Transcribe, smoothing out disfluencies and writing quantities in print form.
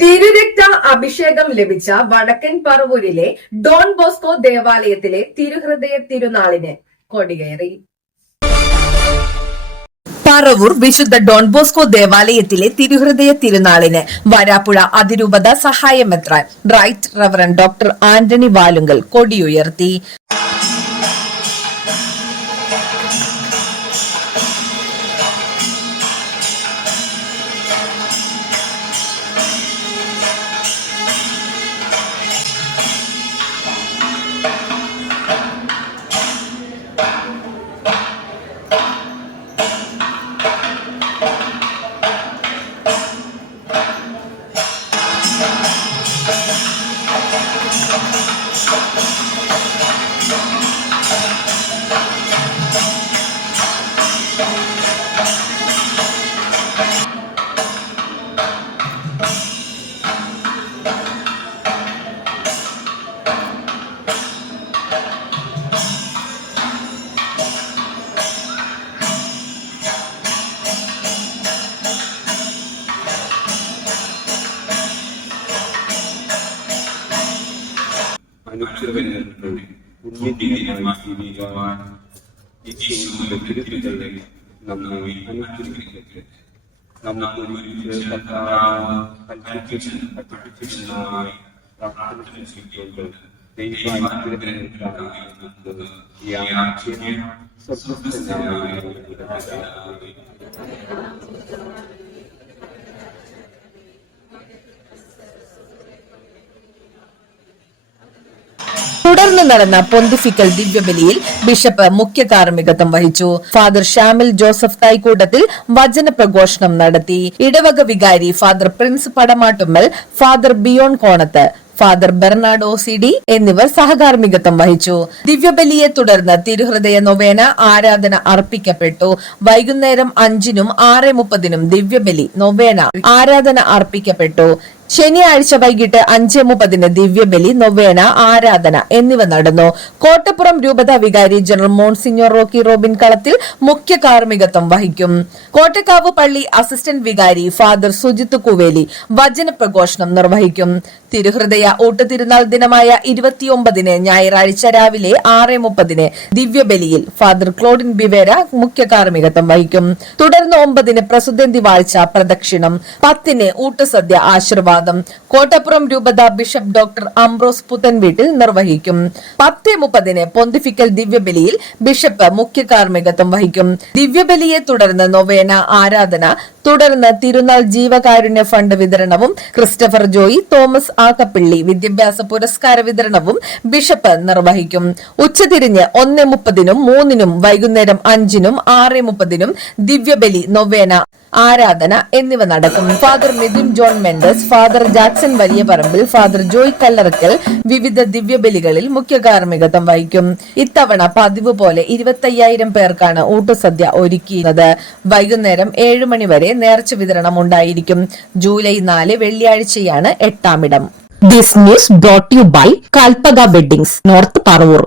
തിരുരക്ത അഭിഷേകം ലഭിച്ച വടക്കൻ പറവൂരിലെ ഡോൺ ബോസ്കോ ദേവാലയത്തിലെ തിരുഹൃദയ തിരുനാളിന് കൊടികയറി. പറവൂർ വിശുദ്ധ ഡോൺ ബോസ്കോ ദേവാലയത്തിലെ തിരുഹൃദയ തിരുനാളിന് വരാപ്പുഴ അതിരൂപത സഹായമെത്രാൻ right reverend doctor Antony Valumkal കൊടിയുയർത്തി. അനുഗ്രഹങ്ങളിൽ പുണ്യദിനമായി ജീവിക്കുവാൻ ഈ ചെയ്യുന്ന തിരുത്തലുകൾ നമ്മെ അനുഗ്രഹിക്കട്ടെ. നമുക്ക് പഠിപ്പിച്ചതായി പ്രാർത്ഥന ചെയ്യുമ്പോൾ ദൈവാനുഗ്രഹങ്ങൾക്കായി ഈ ആഴ്ചയെ സ്വസ്ഥനായി തുടർന്ന് നടന്ന പൊന്തിഫിക്കൽ ദിവ്യബലിയിൽ ബിഷപ്പ് മുഖ്യ കാർമ്മികത്വം വഹിച്ചു. ഫാദർ ഷാമിൽ ജോസഫ് തൈക്കൂട്ടത്തിൽ വചന പ്രഘോഷണം നടത്തി. ഇടവക വികാരി father Prince Padamattummal, father Biyon Konath, father Bernardo OCD എന്നിവർ സഹകാർമ്മികത്വം വഹിച്ചു. ദിവ്യബലിയെ തുടർന്ന് തിരുഹൃദയ നൊവേന ആരാധന അർപ്പിക്കപ്പെട്ടു. വൈകുന്നേരം 5-നും 6:30-നും ദിവ്യബലി നൊവേന ആരാധന അർപ്പിക്കപ്പെട്ടു. ശനിയാഴ്ച വൈകിട്ട് 5:30-ന് ദിവ്യബലി നൊവേന ആരാധന എന്നിവ നടന്നു. കോട്ടപ്പുറം രൂപത വികാരി ജനറൽ മോൺസിഞ്ഞോർ റോക്കി റോബിൻ കളത്തിൽ മുഖ്യ കാർമ്മികത്വം വഹിക്കും. കോട്ടക്കാവ് പള്ളി അസിസ്റ്റന്റ് വികാരി ഫാദർ സുജിത്ത് കുവേലി വചന പ്രഘോഷണം നിർവഹിക്കും. തിരുഹൃദയ ഊട്ടുതിരുനാൾ ദിനമായ 29-ന് ഞായറാഴ്ച രാവിലെ 6:30-ന് ദിവ്യബലിയിൽ ഫാദർ ക്ലോഡിൻ ബിവേര മുഖ്യ കാർമ്മികത്വം വഹിക്കും. തുടർന്ന് 9-ന് പ്രസുദ്ധന്തി വാഴ്ച പ്രദക്ഷിണം, 10-ന് ഊട്ടുസദ്യ ആശീർവാദം കോട്ടപ്പുറം രൂപത ബിഷപ്പ് ഡോക്ടർ അംബ്രോസ് പുത്തൻവീട്ടിൽ നിർവഹിക്കും. 10:30-ന് പൊന്തിഫിക്കൽ ദിവ്യബലിയിൽ ബിഷപ്പ് മുഖ്യ കാർമ്മികത്വം വഹിക്കും. ദിവ്യബലിയെ തുടർന്ന് നൊവേന ആരാധന, തുടർന്ന് തിരുനാൾ ജീവകാരുണ്യ ഫണ്ട് വിതരണവും ക്രിസ്റ്റഫർ ജോയി, തോമസ് ആക്കപ്പിള്ളി വിദ്യാഭ്യാസ പുരസ്കാര വിതരണവും ബിഷപ്പ് നിർവഹിക്കും. ഉച്ചതിരിഞ്ഞ് 1:30-നും 3-നും വൈകുന്നേരം 5-നും 6:30-നും ദിവ്യബലി നൊവേന ആരാധന എന്നിവ നടക്കും. Father Mithun John Mendes, father Jackson വലിയ പറമ്പിൽ, ഫാദർ ജോയ് കല്ലറക്കൽ വിവിധ ദിവ്യബലികളിൽ മുഖ്യ കാർമ്മികത്വം വഹിക്കും. ഇത്തവണ പതിവ് പോലെ 25,000 പേർക്കാണ് ഊട്ടുസദ്യ ഒരുക്കിയത്. വൈകുന്നേരം 7 മണി വരെ നേർച്ച വിതരണം ഉണ്ടായിരിക്കും. ജൂലൈ 4 വെള്ളിയാഴ്ചയാണ് 8-ാം ഇടം. This news brought you by Kalpaka weddings, north Paravur.